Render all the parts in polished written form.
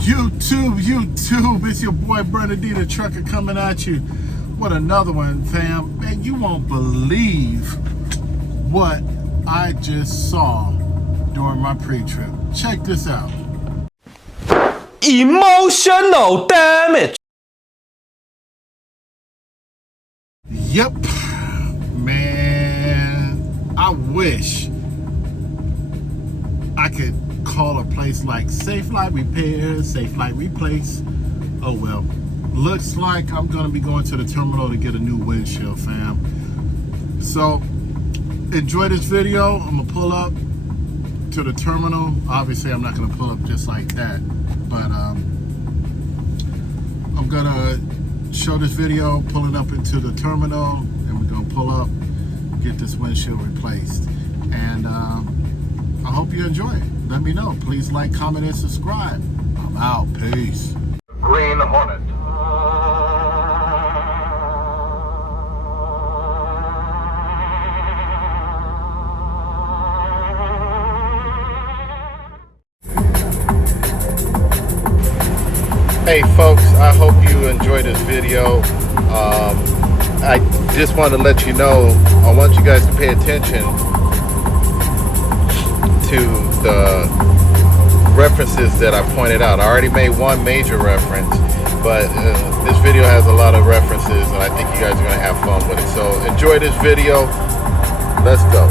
YouTube, it's your boy Bernadine Trucker coming at you with another one, fam. Man, you won't believe what I just saw during my pre-trip. Check this out. Emotional damage. Yep, man, I wish I could call a place like Safe Light Repair, Safe Light Replace. Oh well, looks like I'm gonna be going to the terminal to get a new windshield, fam. So enjoy this video. I'm gonna pull up to the terminal. Obviously I'm not gonna pull up just like that, but I'm gonna show this video pulling up into the terminal, and we're gonna pull up, get this windshield replaced, and I hope you enjoy it. Let me know. Please like, comment, and subscribe. I'm out. Peace. Green Hornet. Hey folks, I hope you enjoyed this video. I just want to let you know, I want you guys to pay attention to the references that I pointed out. I already made one major reference, but this video has a lot of references, and I think you guys are going to have fun with it. So enjoy this video. Let's go.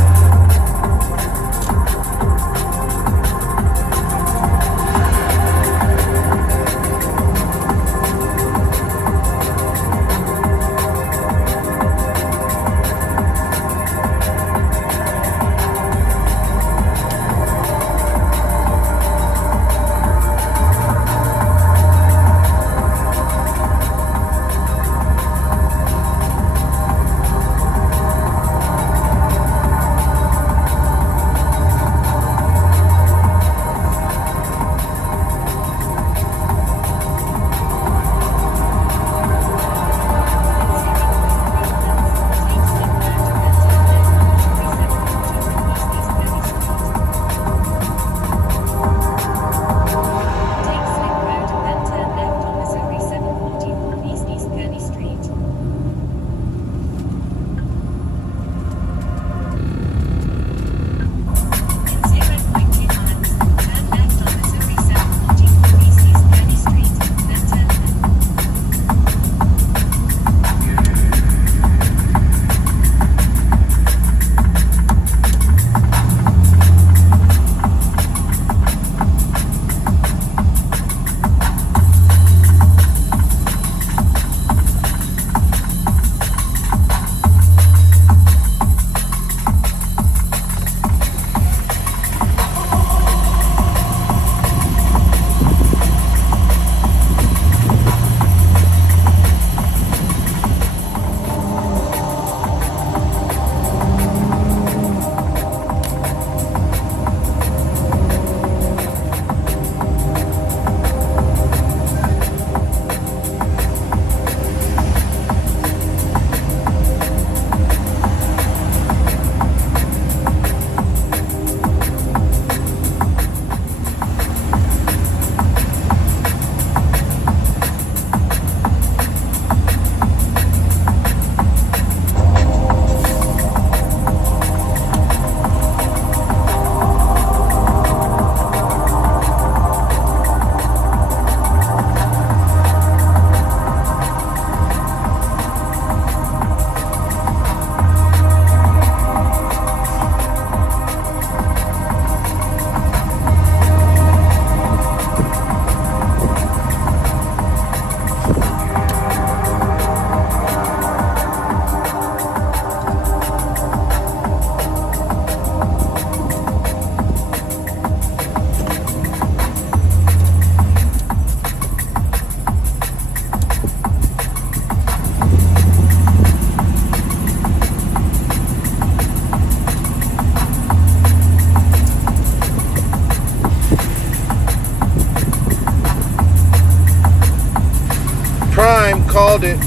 Called it.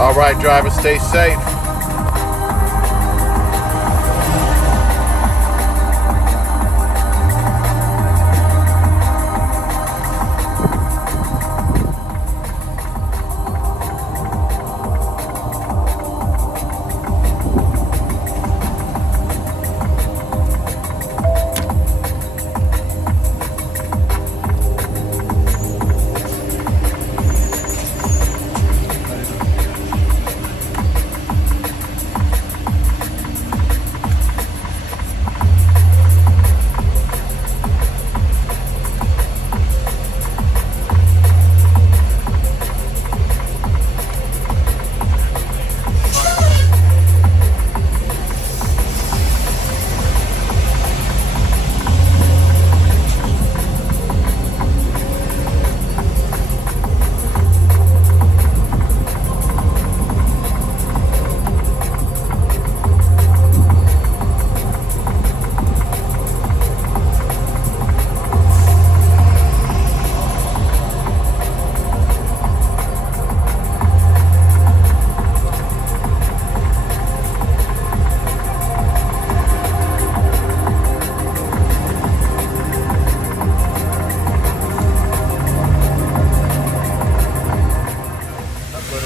All right, driver, stay safe.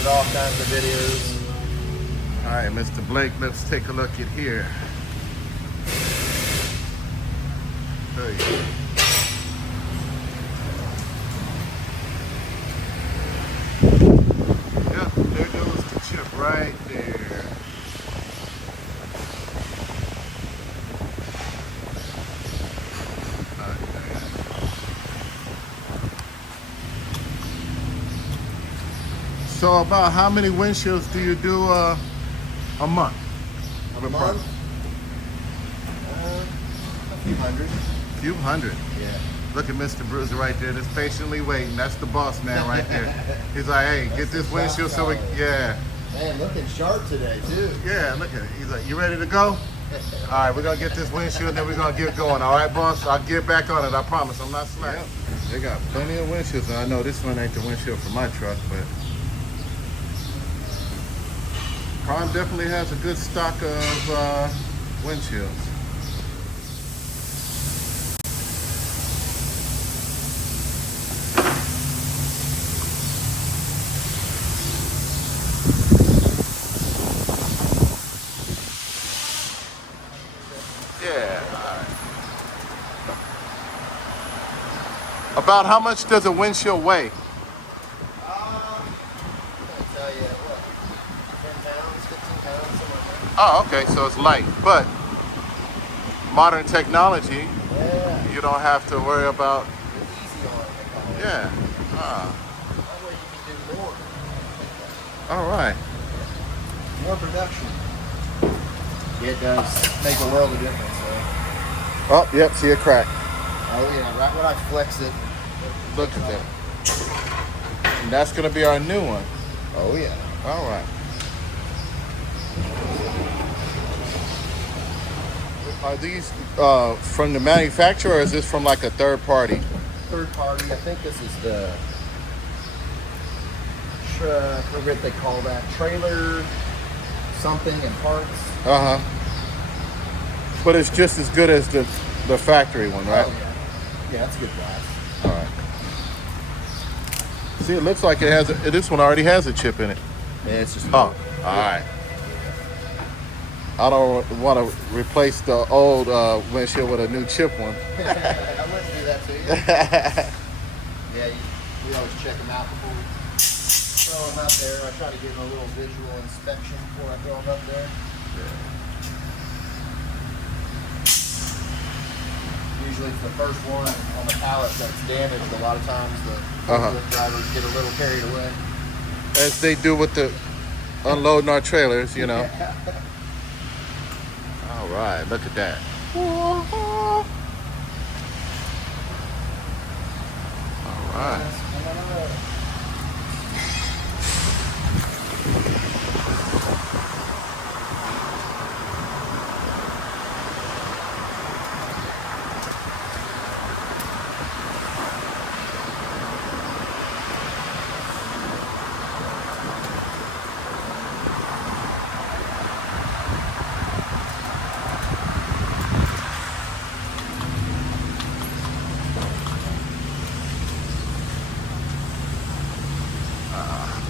All kinds of videos. All right, Mr. Blake, let's take a look at here. There you go. Yeah, there goes the chip right there. So about how many windshields do you do a month? A month? A few hundred. Few hundred. Yeah. Look at Mr. Bruiser right there, just patiently waiting. That's the boss man right there. He's like, hey, get this windshield so we, yeah. Man, looking sharp today too. Yeah, look at it. He's like, you ready to go? All right, we're gonna get this windshield and then we're gonna get going. All right, boss, I'll get back on it. I promise, I'm not slacking. Yep. They got plenty of windshields. I know this one ain't the windshield for my truck, but Prime definitely has a good stock of windshields. Yeah. About how much does a windshield weigh? Tell you what, 10 pounds, 15 pounds, something like that. Oh, okay, so it's light, but modern technology, Yeah. you don't have to worry about, It's easy on it, they call it. yeah. That way you can do more. All right. More production. It does make a world of difference, though. Oh, yep, see a crack. Oh yeah, right when I flex it. Look at that. And that's gonna be our new one. Oh yeah. All right. Are these from the manufacturer or is this from like a third party? Third party, I think this is the, I forget what they call that, trailer something and parts. Uh-huh. But it's just as good as the factory one, right? Oh yeah. Yeah, that's a good glass. All right. See, it looks like it has this one already has a chip in it. Yeah, it's just. Oh, all right. I don't want to replace the old windshield with a new chip one. I wouldn't do that to you. Yeah, we always check them out before we throw them out there. I try to give them a little visual inspection before I throw them up there. Usually it's the first one on the pallet that's damaged. A lot of times the forklift drivers get a little carried away. As they do with the unloading our trailers, you know. All right, look at that. All right.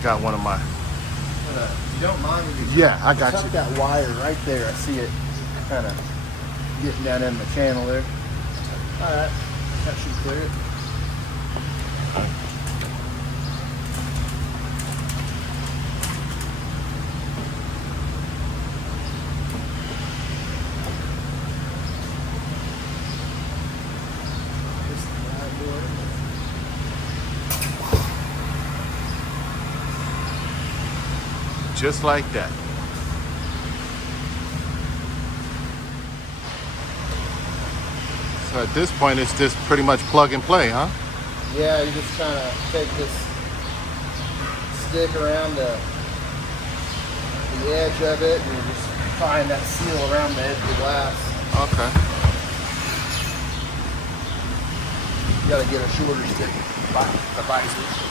got one of my. If you don't mind, you Yeah, I got tuck you. that wire right there. I see it kind of getting down in the channel there. All right, that should clear it. Just like that. So at this point, it's just pretty much plug and play, huh? Yeah, you just kind of take this stick around the edge of it and you just find that seal around the edge of the glass. Okay. You gotta get a shorter stick, the visor.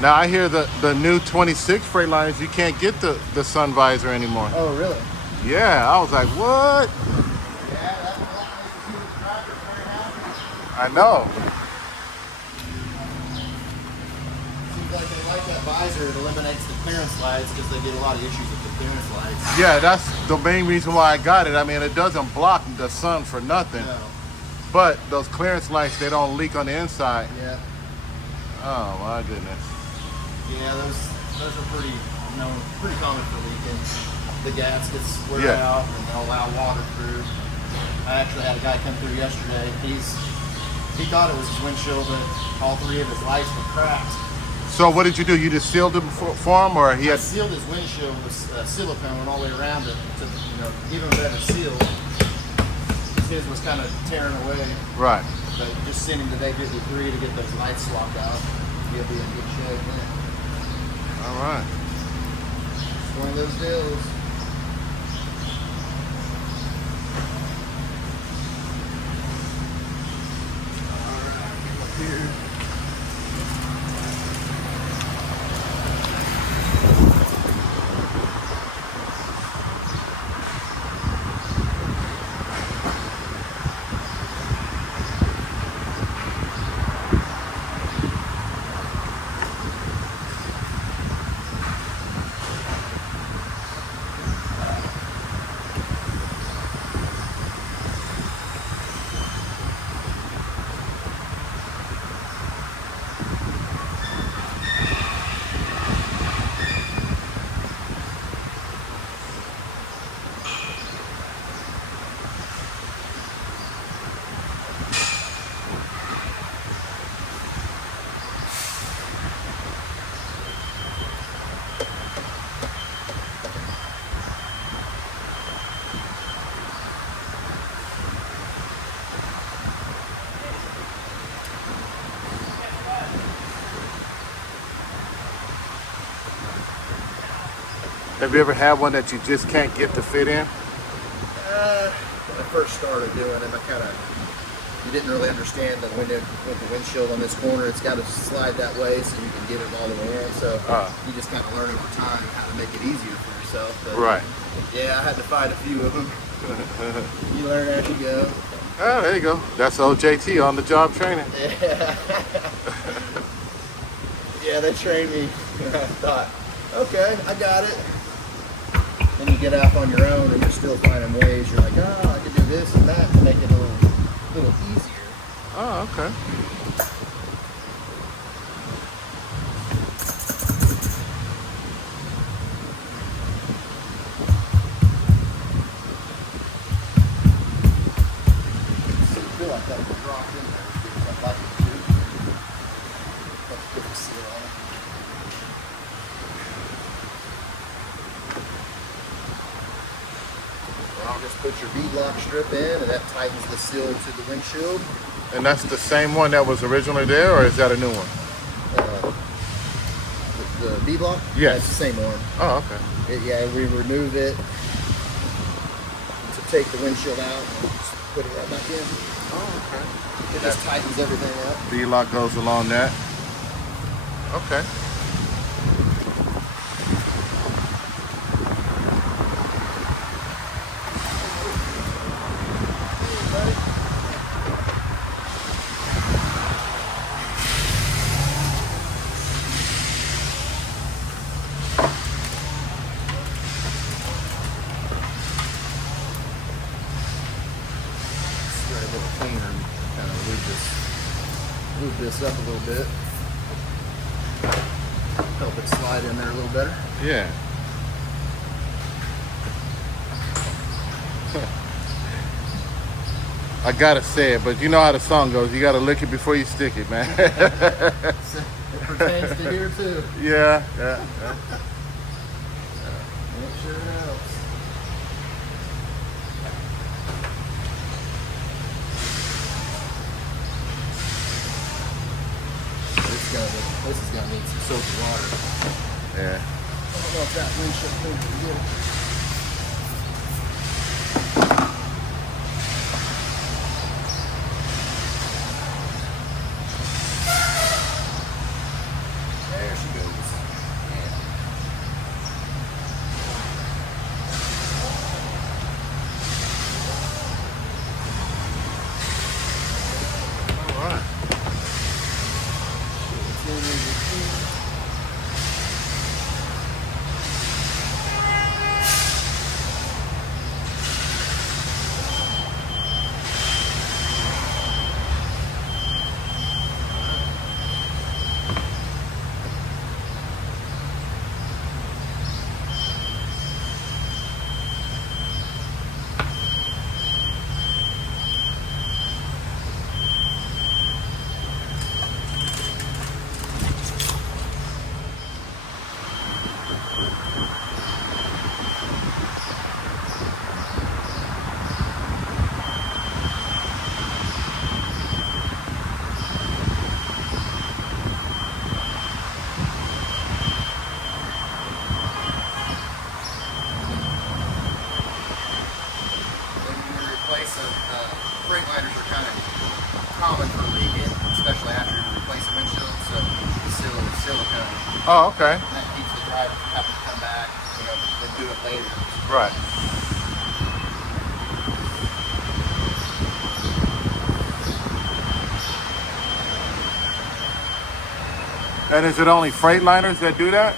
Now I hear the new 26 Freightlines, you can't get the sun visor anymore. Oh, really? Yeah, I was like, what? Yeah, that's one place to see the driver's very happy. I know. Seems like they like that visor. It eliminates the clearance lights because they get a lot of issues with the clearance lights. Yeah, that's the main reason why I got it. I mean, it doesn't block the sun for nothing. No. But those clearance lights, they don't leak on the inside. Yeah. Oh my goodness. Yeah, those are pretty common for leaking. The gaskets wear Yeah. out and they'll allow water through. I actually had a guy come through yesterday. He thought it was his windshield, but all three of his lights were cracked. So what did you do? You just sealed them for him, or he I had? sealed his windshield with silicone all the way around it to give him a better seal. His was kind of tearing away, Right. but just send him to day 53 to get those lights swapped out. He'll be in good shape then. All right. It's one of those deals. Have you ever had one that you just can't get to fit in? When I first started doing them, you didn't really understand that when with the windshield on this corner, it's got to slide that way so you can get it all the way in. So you just kind of learn over time how to make it easier for yourself. But, Right. Yeah, I had to find a few of them. You learn as you go. Oh, there you go. That's OJT, on the job training. Yeah. Yeah, they trained me. I thought, okay, I got it. Then you get off on your own and you're still finding ways. You're like, oh, I can do this and that to make it a little easier. Oh, okay. I feel like that was dropped in there. I'd like it to. Let's put the seal on it. I'll just put your bead lock strip in, and that tightens the seal to the windshield. And that's the same one that was originally there, or is that a new one? The bead lock? Yes. It's the same one. Oh, okay. Yeah, we remove it to take the windshield out and just put it right back in. Oh, okay. It just tightens everything up. V-lock goes along that. Okay. Move this up a little bit. Help it slide in there a little better. Yeah. I gotta say it, but you know how the song goes. You gotta lick it before you stick it, man. It pertains to here too. Yeah. It sure helps. This is gonna need some soapy water. Yeah. I don't know if that windshield thing is good. There she goes. All right. Brake liners are kind of common for leaking, especially after you replace a windshield. So the seal is silicone. Oh, okay. And that keeps the driver from having to come back, and do it later. Right. And is it only Freightliners that do that?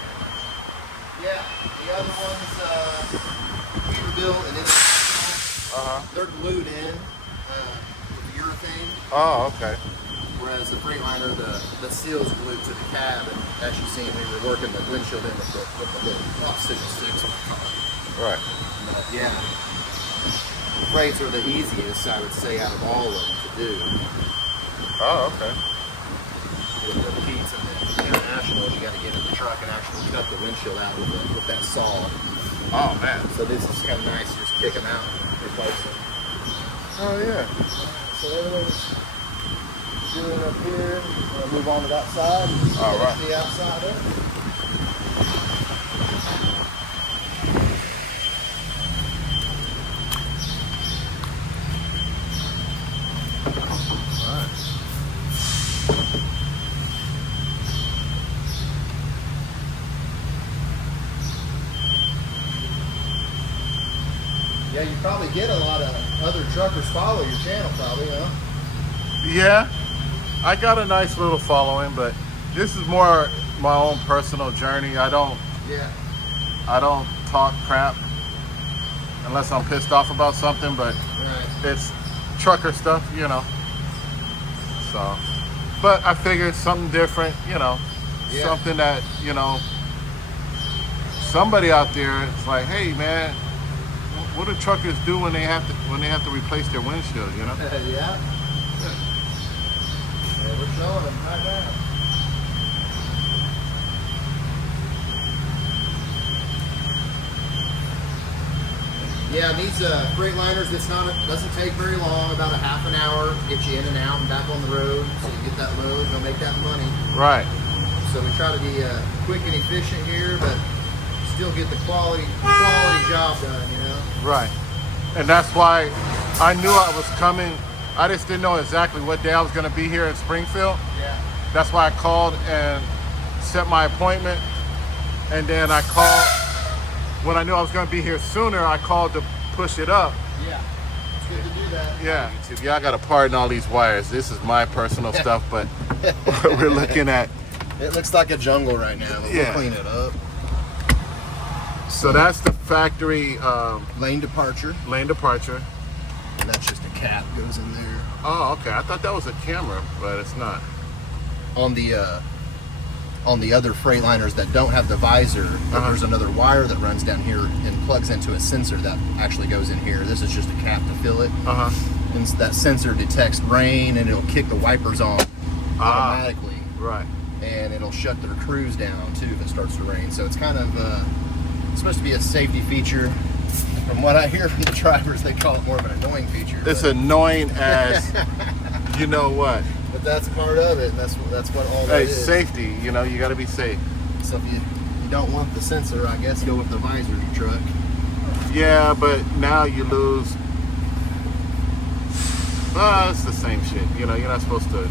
Yeah, the other ones, Peterbilt and they're glued in with urethane. Oh, okay. Whereas the Freightliner, the seal's glued to the cab, and as you seen, we were working the windshield in with the little obstacle sticks on the car. Right. But yeah, Freights are the easiest, I would say, out of all of them to do. Oh, okay. With the Pete's and the International, you got to get in the truck and actually cut the windshield out with that saw. Oh, man. So this is kind of nice. You just kick them out, replace them. Oh, yeah. So everything's doing up here. We'll move on to that side. All right. The outside up. Yeah, you probably get a lot of other truckers follow your channel, probably, huh? Yeah. I got a nice little following, but this is more my own personal journey. I don't talk crap unless I'm pissed off about something, but Right. it's trucker stuff, So, but I figured something different, Yeah. something that, somebody out there is like, hey man, what do truckers do when they have to replace their windshield, Yeah. Yeah, we're showing them right now. Yeah, these Freightliners, doesn't take very long, about a half an hour, get you in and out and back on the road, so you get that load, you'll make that money. Right. So we try to be quick and efficient here, but still get the quality job done, Right. And that's why I knew I was coming. I just didn't know exactly what day I was going to be here in Springfield. Yeah. That's why I called and set my appointment. And then I called, when I knew I was going to be here sooner, I called to push it up. Yeah. It's good to do that. Yeah. Yeah, I got to pardon all these wires. This is my personal stuff, but we're looking at. It looks like a jungle right now. We'll Yeah. clean it up. So that's the factory Lane departure. lane departure. And that's just a cap goes in there. Oh, okay. I thought that was a camera, but it's not. on the other Freightliners that don't have the visor, there's another wire that runs down here and plugs into a sensor that actually goes in here. This is just a cap to fill it. And that sensor detects rain, and it'll kick the wipers on automatically. Right. And it'll shut their cruise down too if it starts to rain. So it's kind of it's supposed to be a safety feature. From what I hear from the drivers, they call it more of an annoying feature. It's annoying as you know what. But that's part of it, and that's what all that is. Safety, you know, you got to be safe. So if you don't want the sensor, I guess go with the visor in your truck. Yeah, but now you lose. It's the same shit. You know, you're not supposed to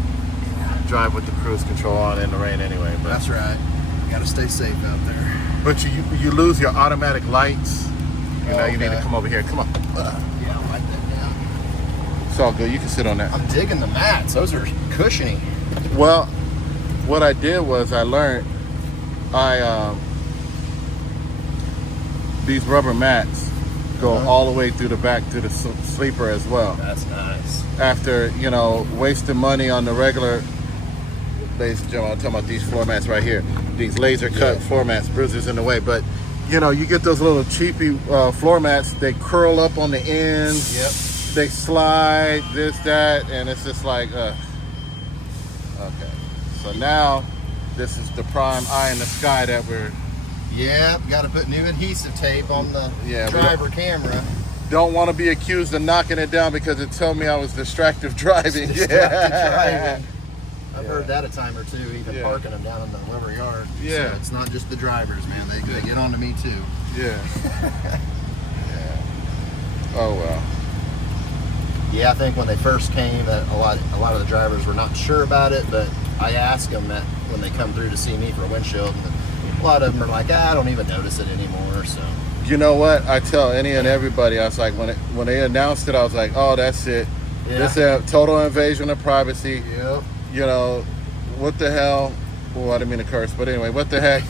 drive with the cruise control on in the rain anyway. But that's right. You got to stay safe out there. But you lose your automatic lights. You know, you need to come over here. Come on. Yeah, I'll wipe that down. It's all good. You can sit on that. I'm digging the mats. Those are cushiony. Well, what I did was I learned these rubber mats go all the way through the back to the sleeper as well. That's nice. After, you know, wasting money on the regular, ladies and gentlemen, I'm talking about these floor mats right here. These laser cut floor mats, bruisers in the way. But, you know, you get those little cheapy floor mats, they curl up on the ends. Yep. They slide, this, that, and it's just like, okay. So now, this is the prime eye in the sky that we're... Yeah, got to put new adhesive tape on the driver camera. Don't want to be accused of knocking it down because it told me I was distracted driving. Driving. I've heard that a time or two, even parking them down in the lower yard. Yeah. So it's not just the drivers, man. They get on to me too. Yeah. Oh, well. Yeah, I think when they first came, that a lot of the drivers were not sure about it, but I ask them that when they come through to see me for a windshield, and a lot of them are like, I don't even notice it anymore. So you know what? I tell any and everybody, I was like, when they announced it, I was like, oh, that's it. Yeah. This is a total invasion of privacy. Yep. You know, what the hell? Well, I didn't mean to curse, but anyway, what the heck?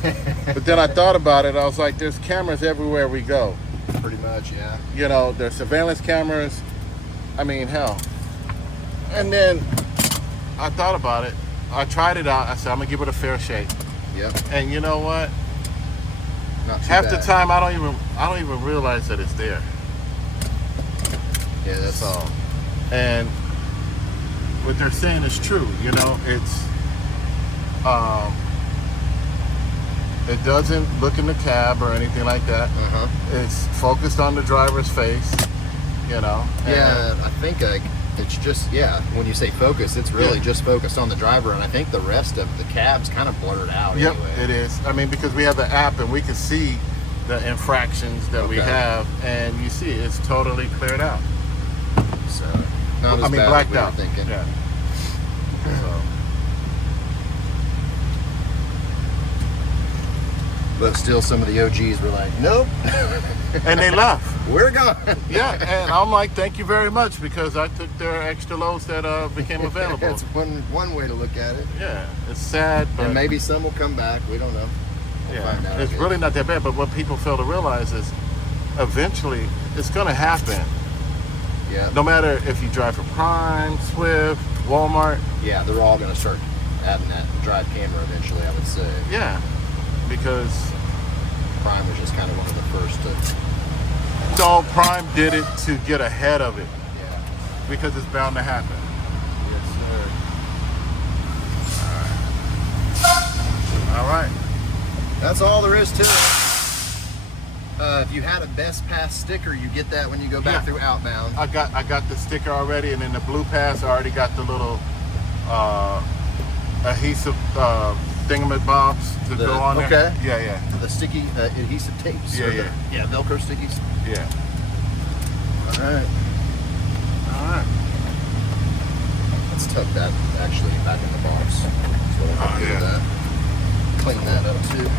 But then I thought about it. I was like, there's cameras everywhere we go. Pretty much, yeah. You know, there's surveillance cameras. I mean, hell. And then I thought about it. I tried it out. I said, I'm gonna give it a fair shake. Yep. And you know what? Not too Half bad. the time, I don't even realize that it's there. Yeah, that's all. And what they're saying is true. You know, it's it doesn't look in the cab or anything like that. It's focused on the driver's face. You know. Yeah, I think it's just when you say focus, it's really just focused on the driver, and I think the rest of the cab's kind of blurred out. Yep, anyway. it is. I mean, because we have the app and we can see the infractions that we have, and you see it's totally cleared out. So, not as bad blacked as we were out. thinking. Yeah. So. But still, some of the OGs were like, nope. And they left. We're gone. Yeah, and I'm like, thank you very much, because I took their extra loads that became available. That's one way to look at it. Yeah, it's sad, but... And maybe some will come back. We don't know. We'll find out, it's really not that bad, but what people fail to realize is eventually it's going to happen. Yeah. No matter if you drive for Prime, Swift, Walmart. Yeah, they're all going to start adding that drive camera eventually, I would say. Yeah, because... Prime was just kind of one of the first to... No, Prime did it to get ahead of it. Yeah. Because it's bound to happen. Yes, sir. All right. That's all there is to it. If you had a Best Pass sticker, you get that when you go back through outbound. I got the sticker already, and in the Blue Pass, I already got the little adhesive thingamabobs to go on there. Okay. Yeah. The sticky adhesive tapes. Yeah. Yeah, Velcro stickies. Yeah. All right. Let's tuck that actually back in the box. So we'll do that. Clean that up too.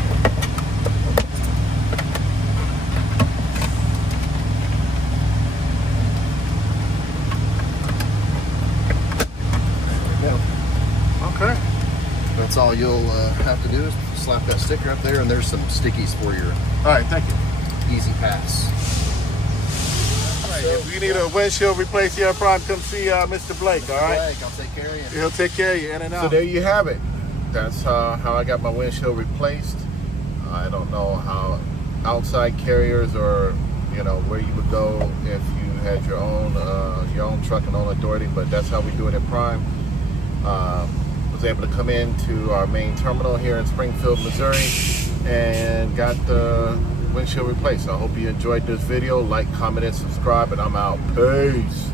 There we go. Okay. That's all you'll have to do is slap that sticker up there, and there's some stickies for your All right, thank you. easy pass. All right, if you need a windshield replaced here at Prime, come see Mr. Blake, all right? Blake, I'll take care of you. He'll take care of you in and out. So there you have it. that's how I got my windshield replaced. I don't know how outside carriers, or where you would go if you had your own truck and own authority, but that's how we do it at Prime. Was able to come into our main terminal here in Springfield, Missouri, and got the windshield replaced. I hope you enjoyed this video. Like, comment, and subscribe, and I'm out. Peace.